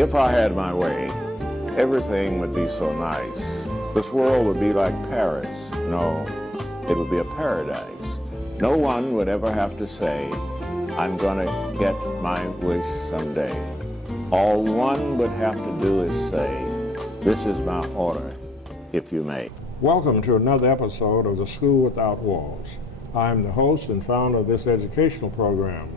If I had my way, everything would be so nice. This world would be like Paris. No, it would be a paradise. No one would ever have to say, I'm gonna get my wish someday. All one would have to do is say, this is my order, if you may. Welcome to another episode of The School Without Walls. I'm the host and founder of this educational program.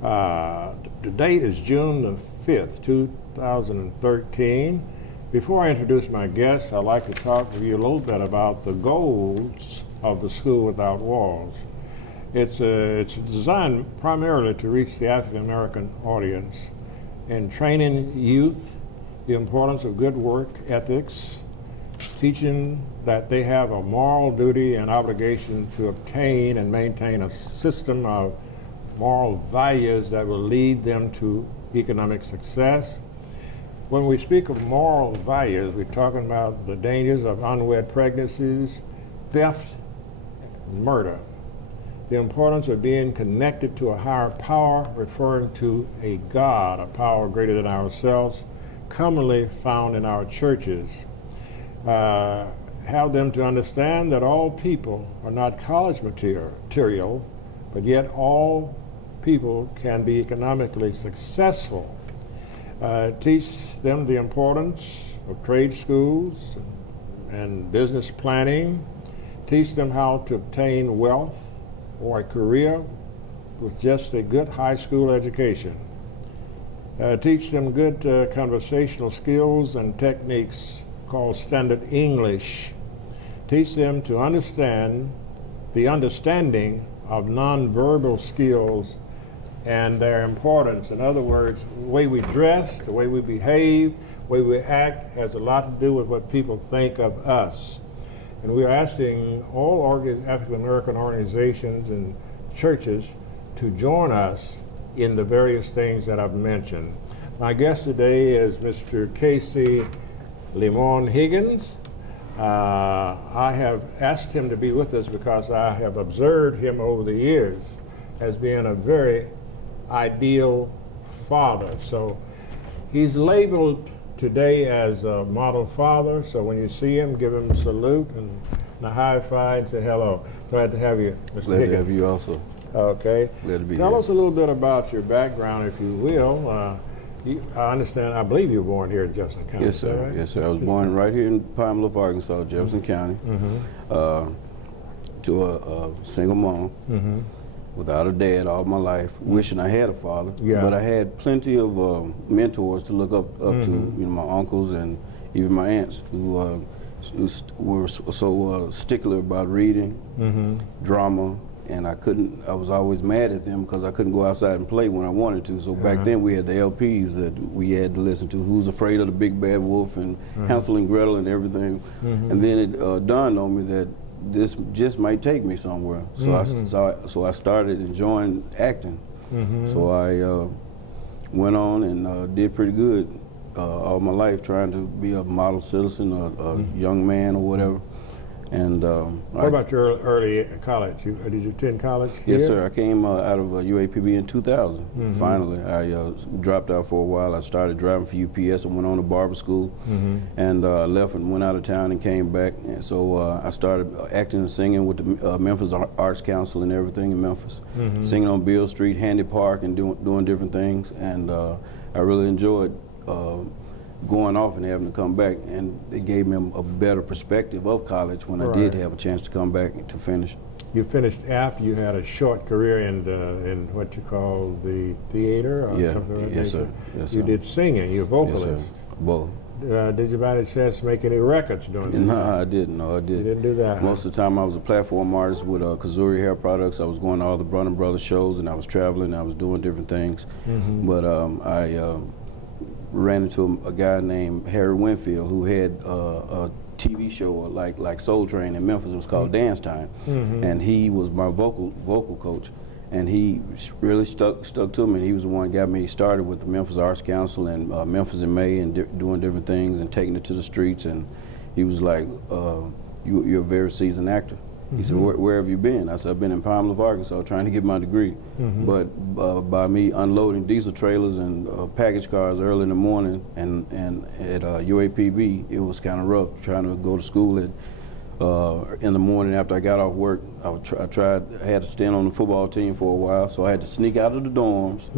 The date is June the 5th, 2013. Before I introduce my guests, I'd like to talk with you a little bit about the goals of The School Without Walls. It's designed primarily to reach the African American audience in training youth the importance of good work ethics, teaching that they have a moral duty and obligation to obtain and maintain a system of moral values that will lead them to economic success. When we speak of moral values, we're talking about the dangers of unwed pregnancies, theft, and murder. The importance of being connected to a higher power, referring to a God, a power greater than ourselves, commonly found in our churches. Have them to understand that all people are not college material, but yet all people can be economically successful. Teach them the importance of trade schools and business planning. Teach them how to obtain wealth or a career with just a good high school education. Teach them good conversational skills and techniques called standard English. Teach them to understand the understanding of nonverbal skills and their importance. In other words, the way we dress, the way we behave, the way we act has a lot to do with what people think of us. And we're asking all African American organizations and churches to join us in the various things that I've mentioned. My guest today is Mr. Casey Higgins. I have asked him to be with us because I have observed him over the years as being a very ideal father. So he's labeled today as a model father, so when you see him, give him a salute and a high five and say hello. Glad to have you, Mr. Glad Higgins. to have you also. Okay. Glad to be Tell here. us a little bit about your background, if you will. I understand, I believe you were born here in Jefferson County. Yes, sir. Right? Yes, sir. I was born right here in Pine Bluff, Arkansas, Jefferson County, to a single mom. Without a dad all my life, wishing I had a father. Yeah. But I had plenty of mentors to look up to, my uncles and even my aunts who were so stickler about reading, drama, and I was always mad at them because I couldn't go outside and play when I wanted to. So back then we had the LPs that we had to listen to, Who's Afraid of the Big Bad Wolf and Hansel and Gretel and everything. And then it dawned on me that this just might take me somewhere. So I started enjoying acting. So I went on and did pretty good all my life, trying to be a model citizen, a young man or whatever. And what about your early college? Did you attend college here? Yes, sir. I came out of UAPB in 2000. Finally, I dropped out for a while. I started driving for UPS and went on to barber school, and left and went out of town and came back. And so I started acting and singing with the Memphis Arts Council and everything in Memphis, singing on Beale Street, Handy Park, and doing different things. And I really enjoyed going off and having to come back, and it gave me a better perspective of college when I did have a chance to come back to finish. You finished after you had a short career in what you call the theater or something like that? Yes, sir. Yes, sir. You did singing, you're a vocalist. Yes, sir. Both. Did you by any chance make any records doing that? No, I didn't. No, I didn't. You didn't do that? Most of the time I was a platform artist with Kazuri Hair Products. I was going to all the Brunner Brothers shows, and I was traveling, and I was doing different things. But I ran into a guy named Harry Winfield who had a TV show like Soul Train in Memphis. It was called Dance Time, and he was my vocal coach, and he really stuck to me. He was the one that got me started with the Memphis Arts Council and Memphis in May, and doing different things and taking it to the streets. And he was like, "You're a very seasoned actor." He said, where have you been? I said, I've been in Pine Bluff, Arkansas, trying to get my degree. But by me unloading diesel trailers and package cars early in the morning and at UAPB, it was kind of rough trying to go to school in the morning after I got off work. I had to stand on the football team for a while, so I had to sneak out of the dorms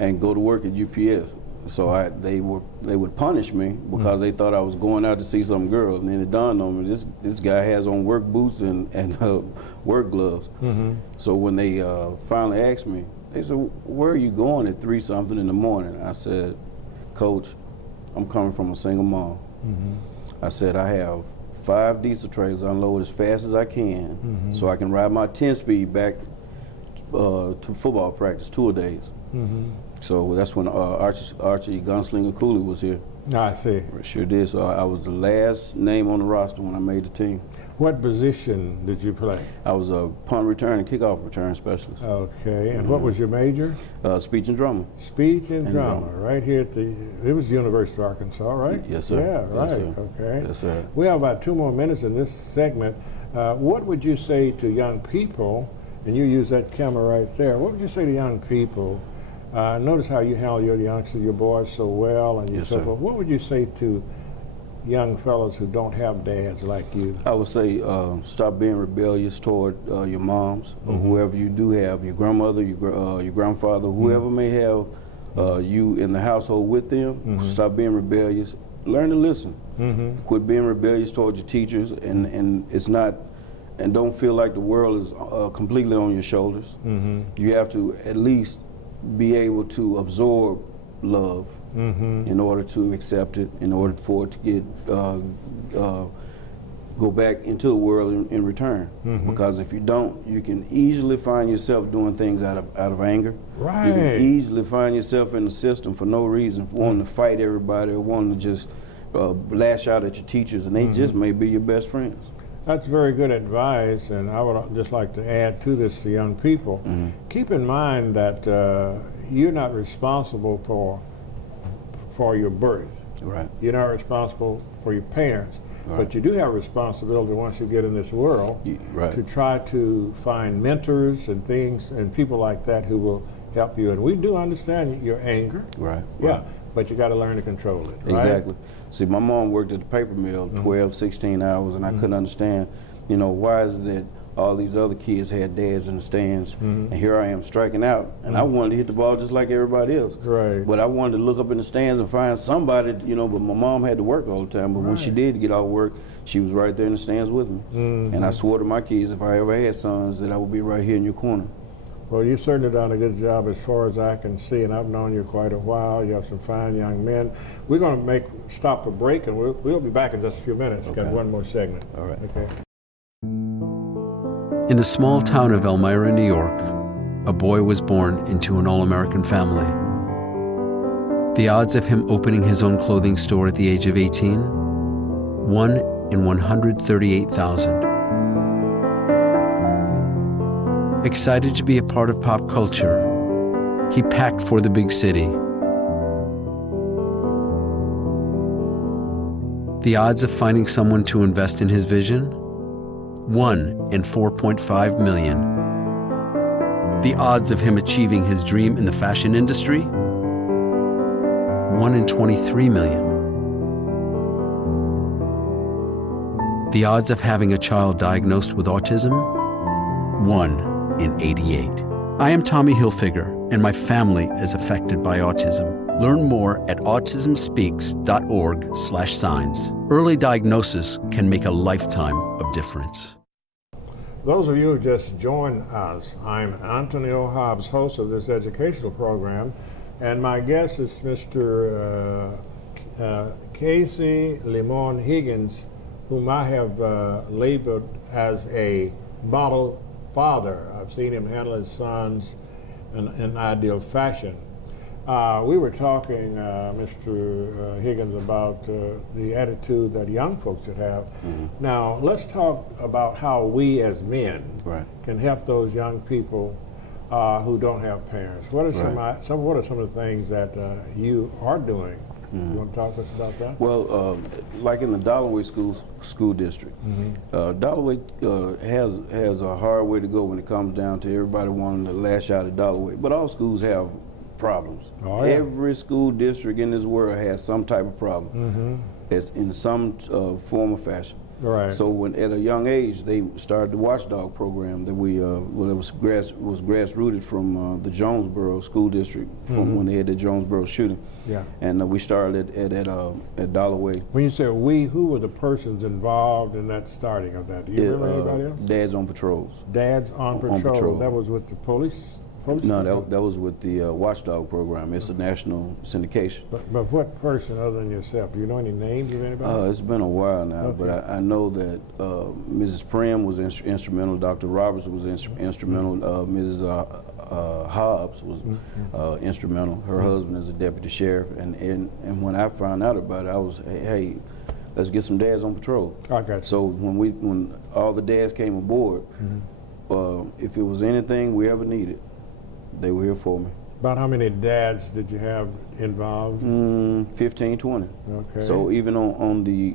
and go to work at UPS. So they would punish me because they thought I was going out to see some girl, and then it dawned on me this guy has on work boots and work gloves. So when they finally asked me, they said, "Where are you going at 3-something in the morning?" I said, "Coach, I'm coming from a single mom." I said, "I have 5 diesel trailers unload as fast as I can so I can ride my 10-speed back to football practice 2-a-days." So that's when Archie Gunslinger Cooley was here. I see. Sure did. So I was the last name on the roster when I made the team. What position did you play? I was a punt return and kickoff return specialist. Okay. And what was your major? Speech and drama. Speech and drama. Right here at it was University of Arkansas, right? Yes, sir. Yeah, right. Yes, sir. Okay. Yes, sir. We have about 2 more minutes in this segment. What would you say to young people, and you use that camera right there, what would you say to young people? Notice how you handle your youngsters, your boys so well, and yes, so forth. What would you say to young fellows who don't have dads like you? I would say stop being rebellious toward your moms or whoever you do have, your grandmother, your grandfather, whoever may have you in the household with them. Stop being rebellious. Learn to listen. Quit being rebellious toward your teachers, and it's not. And don't feel like the world is completely on your shoulders. You have to at least be able to absorb love in order to accept it, in order for it to get go back into the world in return. Because if you don't, you can easily find yourself doing things out of anger. Right. You can easily find yourself in the system for no reason, wanting to fight everybody or wanting to just lash out at your teachers, and they just may be your best friends. That's very good advice, and I would just like to add to this to young people. Keep in mind that you're not responsible for your birth. Right. You're not responsible for your parents. Right. But you do have a responsibility once you get in this world to try to find mentors and things and people like that who will help you. And we do understand your anger. Right. Yeah. Right. But you got to learn to control it. Right? Exactly. See, my mom worked at the paper mill 12, 16 hours, and I couldn't understand, why is it that all these other kids had dads in the stands, and here I am striking out, and I wanted to hit the ball just like everybody else. Right. But I wanted to look up in the stands and find somebody, but my mom had to work all the time. But when she did get off work, she was right there in the stands with me. And I swore to my kids, if I ever had sons, that I would be right here in your corner. Well, you've certainly done a good job as far as I can see, and I've known you quite a while. You have some fine young men. We're going to stop for break, and we'll be back in just a few minutes. Okay. Got one more segment. All right. Okay. In the small town of Elmira, New York, a boy was born into an all-American family. The odds of him opening his own clothing store at the age of 18? 1 in 138,000. Excited to be a part of pop culture, he packed for the big city. The odds of finding someone to invest in his vision? 1 in 4.5 million. The odds of him achieving his dream in the fashion industry? 1 in 23 million. The odds of having a child diagnosed with autism? 1 in 88. I am Tommy Hilfiger, and my family is affected by autism. Learn more at autismspeaks.org/signs. Early diagnosis can make a lifetime of difference. Those of you who just joined us, I'm Antonio Hobbs, host of this educational program, and my guest is Mr. Casey Higgins, whom I have labeled as a model father. I've seen him handle his sons in ideal fashion. We were talking, Mr. Higgins, about the attitude that young folks should have. Now, let's talk about how we as men can help those young people who don't have parents. What are some of the things that you are doing You want to talk to us about that? Well, like in the Dollaway school district, Dollaway has a hard way to go when it comes down to everybody wanting to lash out at Dollaway. But all schools have problems. Oh, yeah. Every school district in this world has some type of problem. It's in some form or fashion. Right. So when at a young age they started the Watchdog program that we well, it was grassrooted from the Jonesboro school district from when they had the Jonesboro shooting. Yeah. And we started at Dollaway. When you say we, who were the persons involved in that starting of that? Do you remember anybody else? Dads on patrols. Dads on patrol. That was with the police? No, that was with the Watchdog program. It's a national syndication. But what person other than yourself? Do you know any names of anybody? It's been a while now, Okay. but I know that Mrs. Prim was instrumental. Dr. Roberts was instrumental. Mrs. Hobbs was instrumental. Her husband is a deputy sheriff. And when I found out about it, I was, hey, let's get some dads on patrol. I got you. So when all the dads came aboard, if it was anything we ever needed, they were here for me. About how many dads did you have involved? 15, 20. Okay. So even on the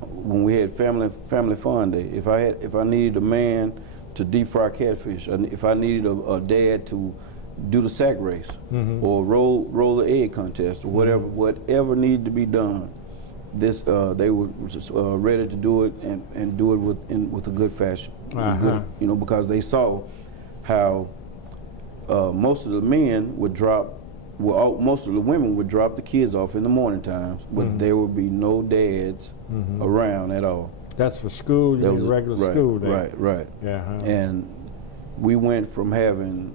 when we had family fun day, if I needed a man to deep fry catfish, if I needed a dad to do the sack race or roll the egg contest or whatever needed to be done, they were ready to do it and do it with a good fashion. Good, because they saw how most of the men would drop, most of the women would drop the kids off in the morning times, but there would be no dads around at all. That's for school, you mean regular school day? Right. Yeah. And we went from having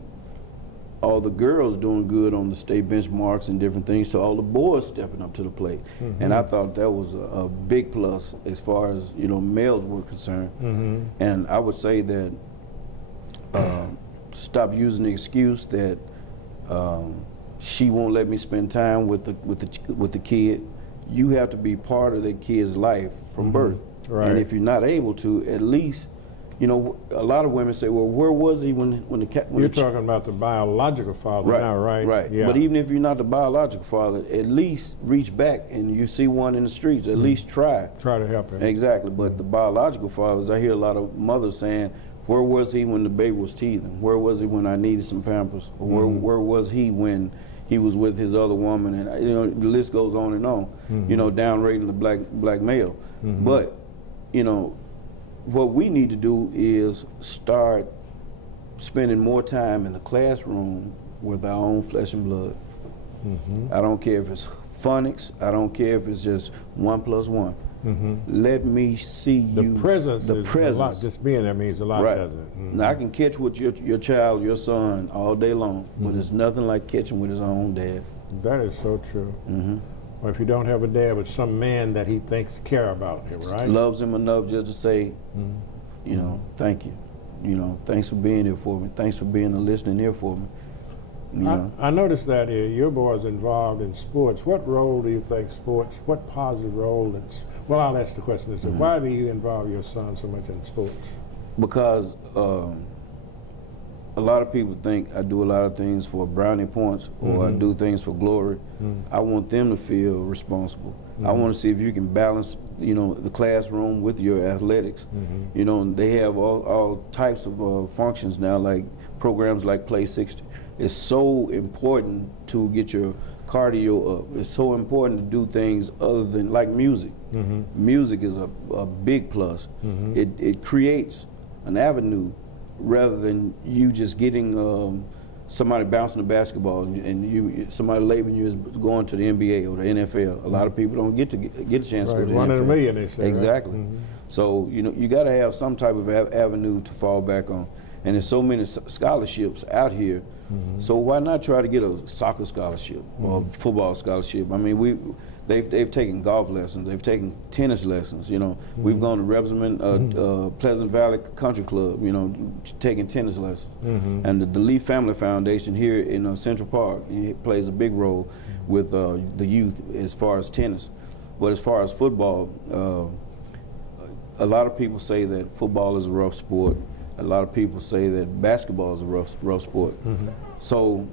all the girls doing good on the state benchmarks and different things to all the boys stepping up to the plate. And I thought that was a big plus as far as, males were concerned. And I would say that stop using the excuse that she won't let me spend time with the kid. You have to be part of that kid's life from birth. Right. And if you're not able to, at least, a lot of women say, well, where was he when You're talking about the biological father now, right? Right. Yeah. But even if you're not the biological father, at least reach back and you see one in the streets, at least try. Try to help him. Exactly. But the biological fathers, I hear a lot of mothers saying, where was he when the baby was teething? Where was he when I needed some Pampers? Or where was he when he was with his other woman? And the list goes on and on. Downrating the black male. But what we need to do is start spending more time in the classroom with our own flesh and blood. I don't care if it's phonics. I don't care if it's just 1 + 1. Let me see you. The presence the is presence. a lot. Just being there means a lot, Right. doesn't it? Now, I can catch with your child, your son, all day long, but it's nothing like catching with his own dad. That is so true. Or if you don't have a dad, but some man that he thinks care about him, right? Loves him enough just to say, thank you. Thanks for being here for me. Thanks for being a listening ear for me. I noticed that your boy's involved in sports. What role do you think sports, what positive role well, I'll ask the question this, why do you involve your son so much in sports? Because a lot of people think I do a lot of things for brownie points or I do things for glory. I want them to feel responsible. I want to see if you can balance, the classroom with your athletics. They have all types of functions now, like programs like Play 60. It's so important to get your cardio up. It's so important to do things other than like music. Music is a big plus. It creates an avenue rather than you just getting somebody bouncing a basketball and somebody labeling you as going to the NBA or the NFL. A lot of people don't get a chance to go to the One NFL. in a million, they say. Exactly. Right? So you got to have some type of avenue to fall back on. And there's so many scholarships out here. So why not try to get a soccer scholarship or a football scholarship? I mean, they've taken golf lessons, they've taken tennis lessons. We've gone to Rebsamen, Pleasant Valley Country Club, taking tennis lessons. And the Lee Family Foundation here in Central Park plays a big role with the youth as far as tennis. But as far as football, a lot of people say that football is a rough sport. A lot of people say that basketball is a rough sport. So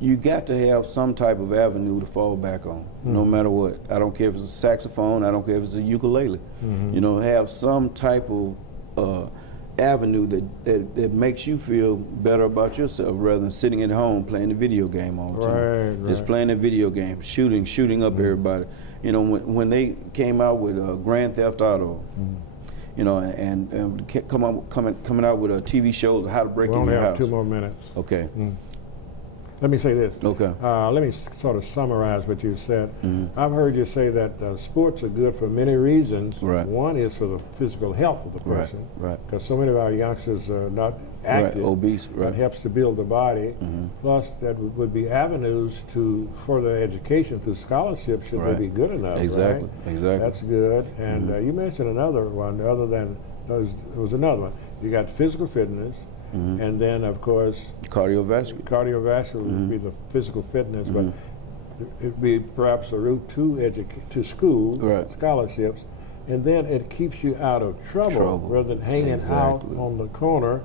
you got to have some type of avenue to fall back on, no matter what. I don't care if it's a saxophone, I don't care if it's a ukulele. You know, have some type of avenue that makes you feel better about yourself rather than sitting at home playing the video game all the time. Right. Just playing a video game, shooting up everybody. You know, when they came out with Grand Theft Auto, you know, and coming out with TV shows, How to Break Into Your House. We only have 2 more minutes. Okay. Let me say this. Okay. Let me sort of summarize what you said. I've heard you say that sports are good for many reasons. Right. One is for the physical health of the person. Right. Because so many of our youngsters are not active. Right. Obese. Right. That helps to build the body. Plus, that would be avenues to further education through scholarships should they be good enough. Exactly. Right? Exactly. That's good. And you mentioned another one other than those. There was another one. You got physical fitness. And then, of course, cardiovascular. Cardiovascular would be the physical fitness, but it'd be perhaps a route to school, scholarships, and then it keeps you out of trouble rather than hanging out on the corner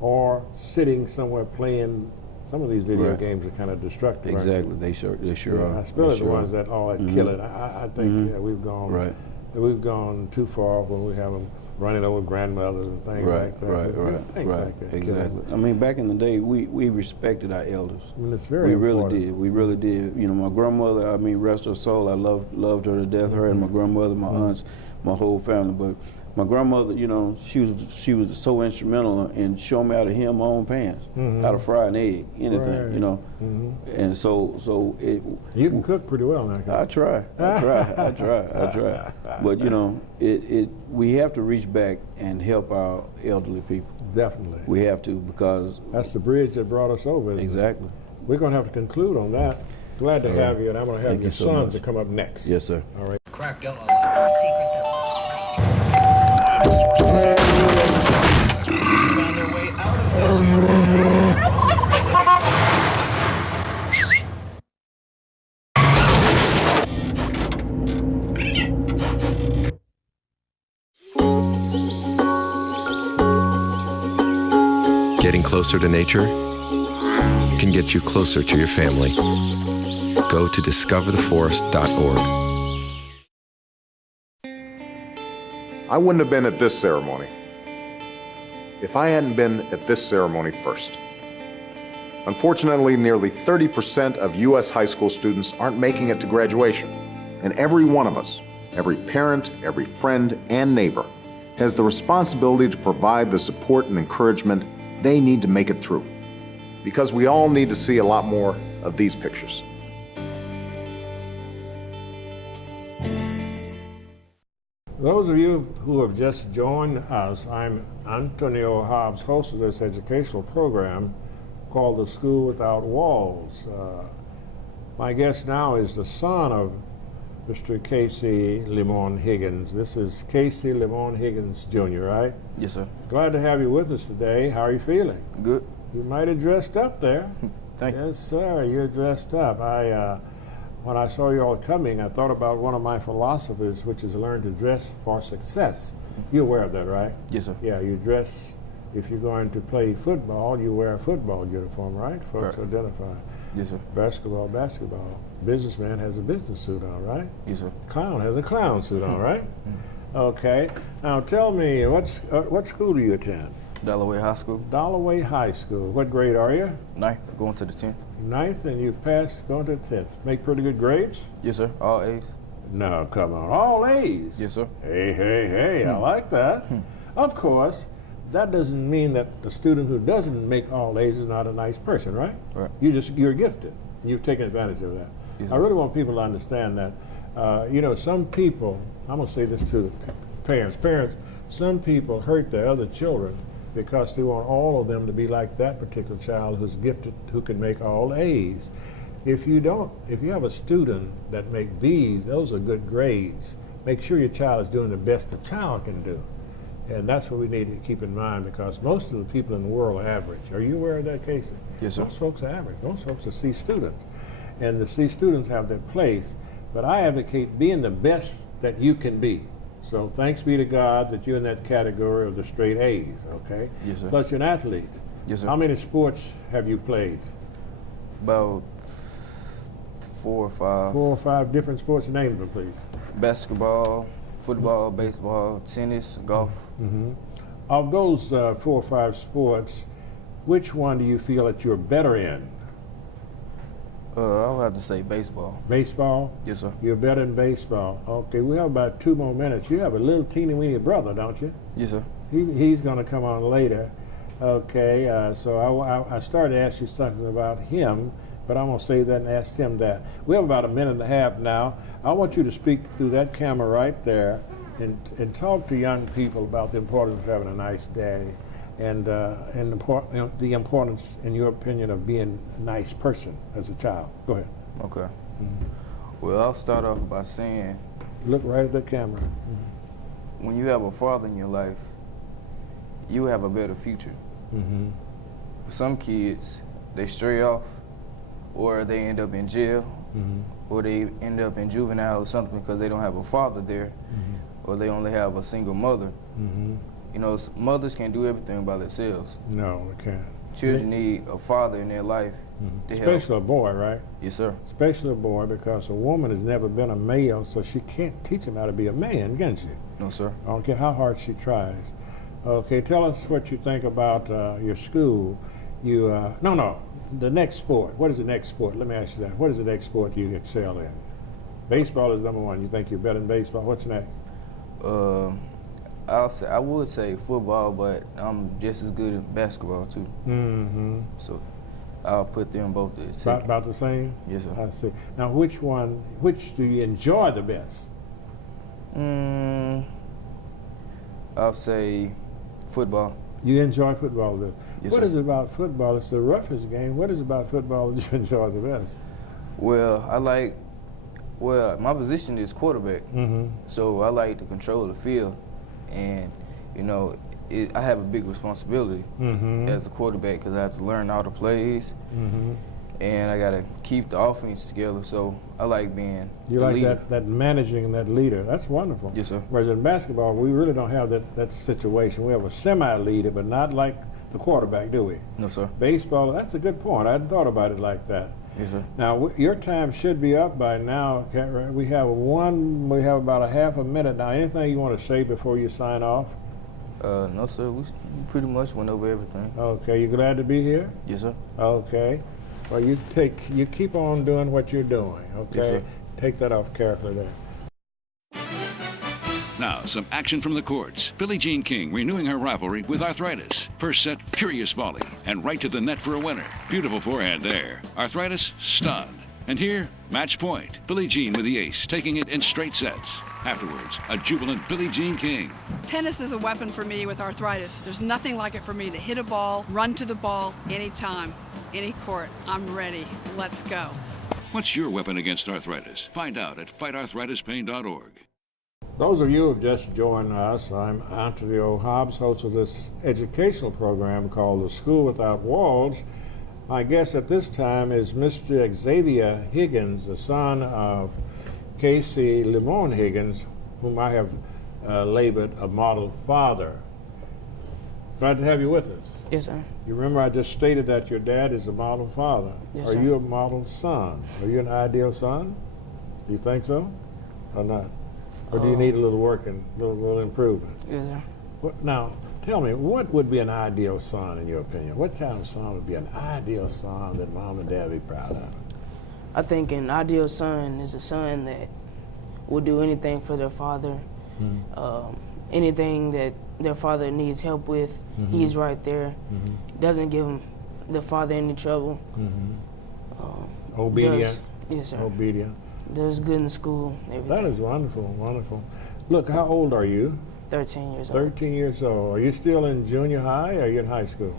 or sitting somewhere playing. Some of these video games are kind of destructive. Exactly, they sure are. Especially the ones that kill it. I think we've gone too far when we have them running over grandmothers and things like that. Things like that. Exactly. I mean, back in the day, we respected our elders. I mean, it's very important. We really did. You know, my grandmother, I mean, rest her soul, I loved her to death, her and my grandmother, my aunts, my whole family. But my grandmother, you know, she was so instrumental in showing me how to hem my own pants, how to fry an egg, anything, you know. And so it. You can cook pretty well now. I try. But you know, we have to reach back and help our elderly people. Definitely. We have to, because that's the bridge that brought us over. Exactly. We're going to have to conclude on that. Glad to have you, and I'm going to have your sons to come up next. Yes, sir. All right. Cracked out a secret found their way out of Getting closer to nature can get you closer to your family. Go to discovertheforest.org. I wouldn't have been at this ceremony if I hadn't been at this ceremony first. Unfortunately, nearly 30% of U.S. high school students aren't making it to graduation. And every one of us, every parent, every friend, and neighbor, has the responsibility to provide the support and encouragement they need to make it through. Because we all need to see a lot more of these pictures. Those of you who have just joined us, I'm Antonio Hobbs, host of this educational program called The School Without Walls. My guest now is the son of Mr. Casey Higgins. This is Casey Higgins Jr., right? Yes, sir. Glad to have you with us today. How are you feeling? Good. You might have dressed up there. Thank you. Yes, sir, you're dressed up. When I saw you all coming, I thought about one of my philosophies, which is learn to dress for success. You're aware of that, right? Yes, sir. Yeah, you dress, if you're going to play football, you wear a football uniform, right? Folks identify. Yes, sir. Basketball. Businessman has a business suit on, right? Yes, sir. Clown has a clown suit on, right? Okay. Now tell me, what school do you attend? Dalloway High School. Dalloway High School. What grade are you? 9th, going to the 10th. 9th, and you passed going to the 10th. Make pretty good grades? Yes, sir. All A's. No, come on. All A's? Yes, sir. Hey, I like that. Of course, that doesn't mean that the student who doesn't make all A's is not a nice person, right? Right. You're gifted. You've taken advantage of that. Yes, I really want people to understand that, you know, some people, I'm going to say this to the parents, some people hurt their other children because they want all of them to be like that particular child who's gifted, who can make all A's. If you have a student that make B's, those are good grades. Make sure your child is doing the best the child can do. And that's what we need to keep in mind, because most of the people in the world are average. Are you aware of that, Casey? Yes, sir. Most folks are average. Most folks are C students. And the C students have their place, but I advocate being the best that you can be. So thanks be to God that you're in that category of the straight A's, okay? Yes, sir. Plus you're an athlete. Yes, sir. How many sports have you played? About 4 or 5. 4 or 5 different sports. Name them, please. Basketball, football, baseball, tennis, golf. Of those 4 or 5 sports, which one do you feel that you're better in? I would have to say baseball. Baseball? Yes, sir. You're better in baseball. Okay, we have about 2 more minutes. You have a little teeny-weeny brother, don't you? Yes, sir. He's going to come on later. Okay, so I started to ask you something about him, but I'm going to save that and ask him that. We have about a minute and a half now. I want you to speak through that camera right there and talk to young people about the importance of having a nice day and the importance, in your opinion, of being a nice person as a child. Go ahead. Okay. Well, I'll start off by saying, Look right at the camera. when you have a father in your life, you have a better future. For some kids, they stray off, or they end up in jail, or they end up in juvenile or something because they don't have a father there, or they only have a single mother. You know, mothers can't do everything by themselves. No, we can't. Children need a father in their life to help. Especially a boy, right? Yes, sir. Especially a boy, because a woman has never been a male, so she can't teach him how to be a man, can she? No, sir. I don't care how hard she tries. Okay, tell us what you think about your school. The next sport. What is the next sport? Let me ask you that. What is the next sport you excel in? Baseball is number 1. You think you're better in baseball? What's next? I would say football, but I'm just as good at basketball too. So I'll put them both at second. About the same? Yes, sir. I see. Now, which do you enjoy the best? I'll say football. You enjoy football the best. Yes, What sir. is it about football? It's the roughest game. What is it about football that you enjoy the best? Well, my position is quarterback, so I like to control the field, and you know, I have a big responsibility as a quarterback because I have to learn all the plays, and I got to keep the offense together. So I like being You the like leader. that managing and that leader. That's wonderful. Yes, sir. Whereas in basketball, we really don't have that situation. We have a semi-leader, but not like the quarterback, do we? No, sir. Baseball, that's a good point. I hadn't thought about it like that. Yes, sir. Now, your time should be up by now. We have about a half a minute now. Anything you want to say before you sign off? No, sir. We pretty much went over everything. Okay, you glad to be here? Yes, sir. Okay. Well, you keep on doing what you're doing, okay? Yes, sir. Take that off carefully there. Now, some action from the courts. Billie Jean King renewing her rivalry with Arthritis. First set, furious volley, and right to the net for a winner. Beautiful forehand there. Arthritis, stunned. And here, match point. Billie Jean with the ace, taking it in straight sets. Afterwards, a jubilant Billie Jean King. Tennis is a weapon for me with arthritis. There's nothing like it for me to hit a ball, run to the ball, anytime, any court. I'm ready. Let's go. What's your weapon against arthritis? Find out at fightarthritispain.org. Those of you who have just joined us, I'm Anthony O. Hobbs, host of this educational program called The School Without Walls. My guest at this time is Mr. Xavier Higgins, the son of Casey Higgins, whom I have labeled a model father. Glad to have you with us. Yes, sir. You remember I just stated that your dad is a model father. Yes, Are sir. you a model son? Are you an ideal son? Do you think so or not? Or do you need a little work and a little improvement? Yes, sir. Now, tell me, what would be an ideal son in your opinion? What kind of son would be an ideal son that mom and dad would be proud of? I think an ideal son is a son that will do anything for their father. Anything that their father needs help with, he's right there. Doesn't give the father any trouble. Obedient? Yes, sir. Obedient. Does good in school, everything. That is wonderful, wonderful. Look, how old are you? 13 years old. 13 years old. Are you still in junior high or are you in high school?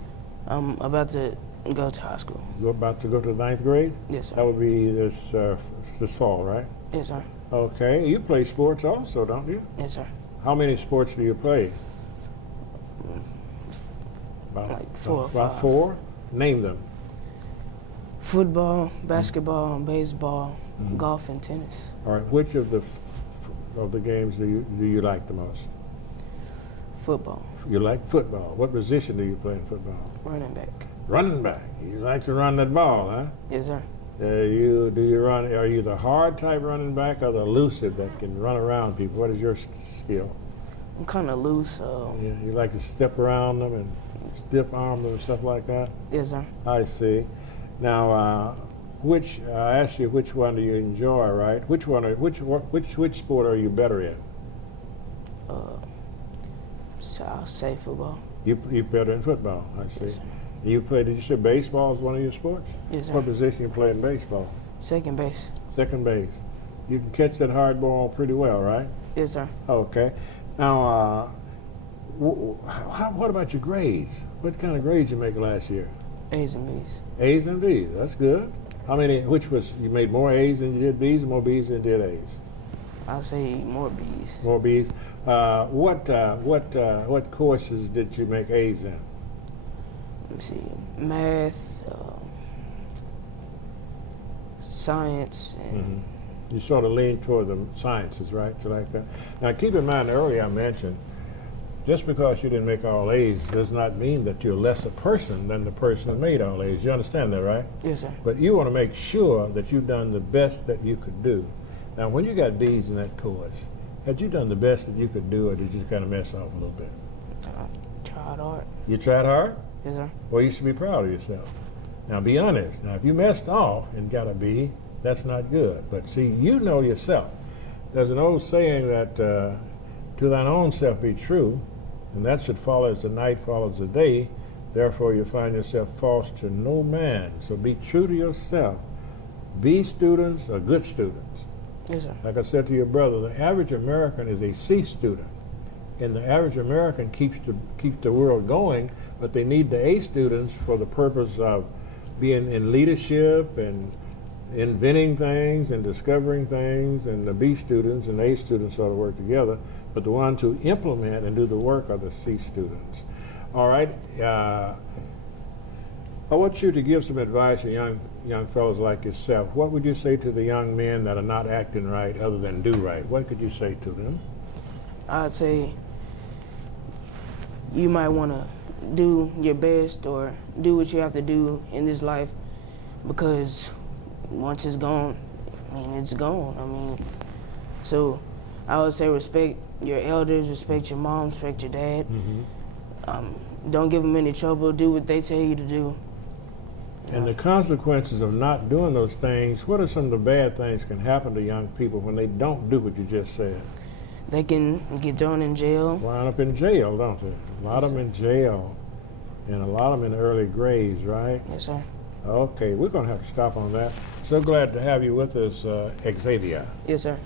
I'm about to go to high school. You're about to go to the 9th grade? Yes, sir. That would be this fall, right? Yes, sir. Okay. You play sports also, don't you? Yes, sir. How many sports do you play? Like 4 or about 5. 4? Name them. Football, basketball, baseball, golf, and tennis. All right. Which of the games do you like the most? Football. You like football. What position do you play in football? Running back. Running back. You like to run that ball, huh? Yes, sir. Do you run? Are you the hard type running back or the elusive that can run around people? What is your skill? I'm kind of loose. You like to step around them and stiff arm them and stuff like that? Yes, sir. I see. Now, I asked you which one do you enjoy, right? Which sport are you better in? So I'll say football. You better in football, I see. Yes, sir. Did you say baseball is one of your sports? Yes, sir. What position you play in baseball? Second base. Second base. You can catch that hard ball pretty well, right? Yes, sir. Okay. Now, what about your grades? What kind of grades you make last year? A's and B's. A's and B's. That's good. How many? You made more A's than you did B's, or more B's than you did A's? I'll say more B's. More B's. What courses did you make A's in? Let me see. Math, science, and You sort of lean toward the sciences, right? So like that. Now, keep in mind, earlier I mentioned, just because you didn't make all A's does not mean that you're less a person than the person who made all A's. You understand that, right? yes, sir. But you want to make sure that you've done the best that you could do. Now, when you got B's in that course, had you done the best that you could do, or did you kind of mess off a little bit? I tried hard. You tried hard? Yes, sir. Well, you should be proud of yourself. Now, be honest. Now, if you messed off and got a B, that's not good. But see, you know yourself. There's an old saying that to thine own self be true, and that should follow as the night follows the day. Therefore, you find yourself false to no man. So be true to yourself. B students are good students. Yes, sir. Like I said to your brother, the average American is a C student. And the average American keeps the world going, but they need the A students for the purpose of being in leadership and inventing things and discovering things, and the B students and the A students ought to work together, but the ones who implement and do the work are the C students. All right. I want you to give some advice to young fellows like yourself. What would you say to the young men that are not acting right other than do right? What could you say to them? I'd say you might want to do your best or do what you have to do in this life, because once it's gone, I mean, it's gone. I mean, so I would say respect your elders, respect your mom, respect your dad. Don't give them any trouble. Do what they tell you to do. And the consequences of not doing those things, what are some of the bad things can happen to young people when they don't do what you just said? They can get thrown in jail. Wind up in jail, don't they? A lot of them in jail, and a lot of them in early grades, right? Yes, sir. Okay, we're going to have to stop on that. So glad to have you with us, Xavier. Yes, sir.